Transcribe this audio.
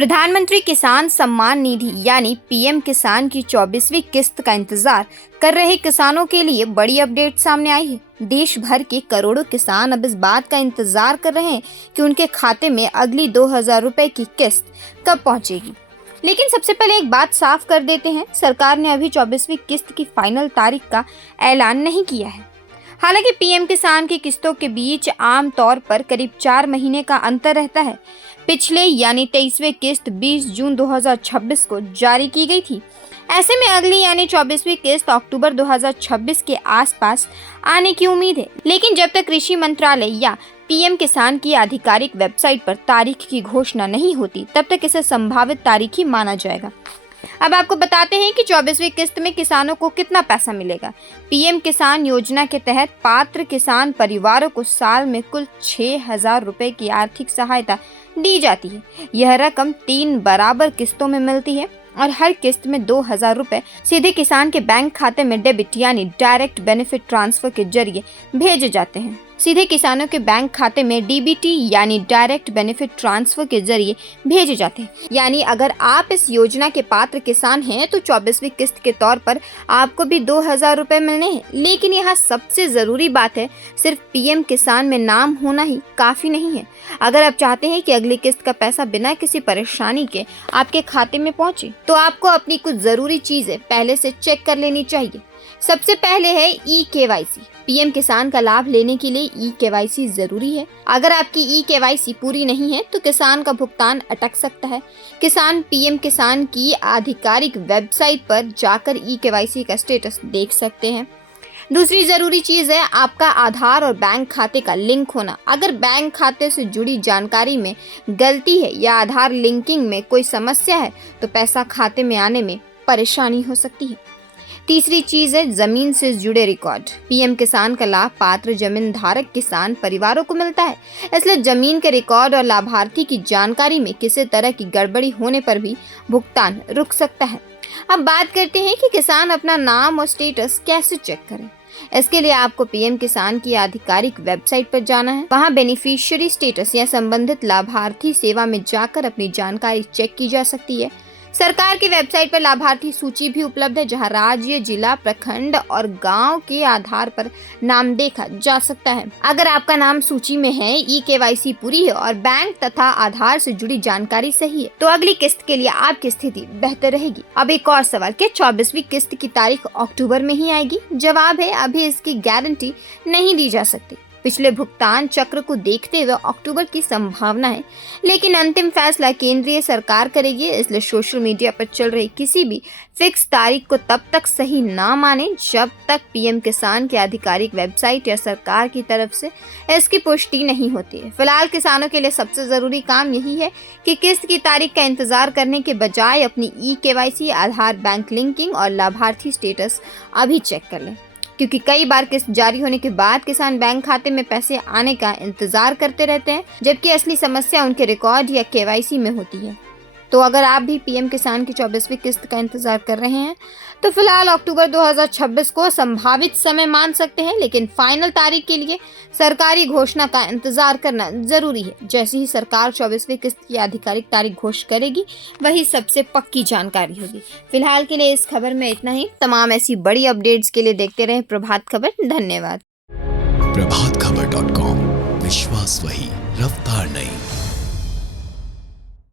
प्रधानमंत्री किसान सम्मान निधि यानी पीएम किसान की 24वीं किस्त का इंतजार कर रहे किसानों के लिए बड़ी अपडेट सामने आई है। देश भर के करोड़ों किसान अब इस बात का इंतजार कर रहे हैं कि उनके खाते में अगली 2000 रुपए की किस्त कब पहुंचेगी। लेकिन सबसे पहले एक बात साफ कर देते हैं, सरकार ने अभी 24वीं किस्त की फाइनल तारीख का ऐलान नहीं किया है। हालांकि पीएम किसान की किस्तों के बीच आम तौर पर करीब 4 महीने का अंतर रहता है। पिछले यानी 23वीं किस्त 20 जून 2026 को जारी की गई थी। ऐसे में अगली यानी 24वीं किस्त अक्टूबर 2026 के आसपास आने की उम्मीद है। लेकिन जब तक कृषि मंत्रालय या पीएम किसान की आधिकारिक वेबसाइट पर तारीख की घोषणा नहीं होती, तब तक इसे संभावित तारीख ही माना जाएगा। अब आपको बताते हैं कि 24वीं किस्त में किसानों को कितना पैसा मिलेगा। पीएम किसान योजना के तहत पात्र किसान परिवारों को साल में कुल 6000 रुपए की आर्थिक सहायता दी जाती है। यह रकम 3 बराबर किस्तों में मिलती है और हर किस्त में 2000 रुपए सीधे किसान के बैंक खाते में डेबिट यानी डायरेक्ट बेनिफिट ट्रांसफर के जरिए भेजे जाते हैं। सीधे किसानों के बैंक खाते में डीबीटी यानी डायरेक्ट बेनिफिट ट्रांसफर के जरिए भेजे जाते हैं। यानी अगर आप इस योजना के पात्र किसान हैं तो 24वीं किस्त के तौर पर आपको भी 2000 रुपए मिलने हैं। लेकिन यहाँ सबसे जरूरी बात है, सिर्फ पीएम किसान में नाम होना ही काफी नहीं है। अगर आप चाहते हैं कि अगली किस्त का पैसा बिना किसी परेशानी के आपके खाते में पहुंचे, तो आपको अपनी कुछ जरूरी चीजें पहले से चेक कर लेनी चाहिए। सबसे पहले है ई-केवाईसी। पीएम किसान का लाभ लेने के लिए ई-केवाईसी जरूरी है। अगर आपकी ई-केवाईसी पूरी नहीं है तो किसान का भुगतान अटक सकता है। किसान पीएम किसान की आधिकारिक वेबसाइट पर जाकर ई-केवाईसी का स्टेटस देख सकते हैं। दूसरी जरूरी चीज है आपका आधार और बैंक खाते का लिंक होना। अगर बैंक खाते से जुड़ी जानकारी में गलती है या आधार लिंकिंग में कोई समस्या है तो पैसा खाते में आने में परेशानी हो सकती है। तीसरी चीज है जमीन से जुड़े रिकॉर्ड। पीएम किसान का लाभ पात्र जमीन धारक किसान परिवारों को मिलता है, इसलिए जमीन के रिकॉर्ड और लाभार्थी की जानकारी में किसी तरह की गड़बड़ी होने पर भी भुगतान रुक सकता है। अब बात करते हैं कि किसान अपना नाम और स्टेटस कैसे चेक करें। इसके लिए आपको पीएम किसान की आधिकारिक वेबसाइट पर जाना है। वहां बेनिफिशियरी स्टेटस या संबंधित लाभार्थी सेवा में जाकर अपनी जानकारी चेक की जा सकती है। सरकार की वेबसाइट पर लाभार्थी सूची भी उपलब्ध है, जहां राज्य, जिला, प्रखंड और गांव के आधार पर नाम देखा जा सकता है। अगर आपका नाम सूची में है, ई-केवाईसी पूरी है और बैंक तथा आधार से जुड़ी जानकारी सही है, तो अगली किस्त के लिए आपकी स्थिति बेहतर रहेगी। अब एक और सवाल, क्या 24वीं किस्त की तारीख अक्टूबर में ही आएगी? जवाब है, अभी इसकी गारंटी नहीं दी जा सकती। पिछले भुगतान चक्र को देखते हुए अक्टूबर की संभावना है, लेकिन अंतिम फैसला केंद्रीय सरकार करेगी। इसलिए सोशल मीडिया पर चल रही किसी भी फिक्स तारीख को तब तक सही ना माने जब तक पीएम किसान की आधिकारिक वेबसाइट या सरकार की तरफ से इसकी पुष्टि नहीं होती है। फिलहाल किसानों के लिए सबसे जरूरी काम यही है कि किस्त की तारीख का इंतजार करने के बजाय अपनी ई-केवाईसी, आधार, बैंक लिंकिंग और लाभार्थी स्टेटस अभी चेक कर लें, क्योंकि कई बार किस्त जारी होने के बाद किसान बैंक खाते में पैसे आने का इंतजार करते रहते हैं, जबकि असली समस्या उनके रिकॉर्ड या केवाईसी में होती है। तो अगर आप भी पीएम किसान की 24वीं किस्त का इंतजार कर रहे हैं तो फिलहाल अक्टूबर 2026 को संभावित समय मान सकते हैं, लेकिन फाइनल तारीख के लिए सरकारी घोषणा का इंतजार करना जरूरी है। जैसे ही सरकार 24वीं किस्त की आधिकारिक तारीख घोषित करेगी, वही सबसे पक्की जानकारी होगी। फिलहाल के लिए इस खबर में इतना ही। तमाम ऐसी बड़ी अपडेट्स के लिए देखते रहें प्रभात खबर। धन्यवाद। प्रभातखबर.com, विश्वास वही, रफ्तार नहीं।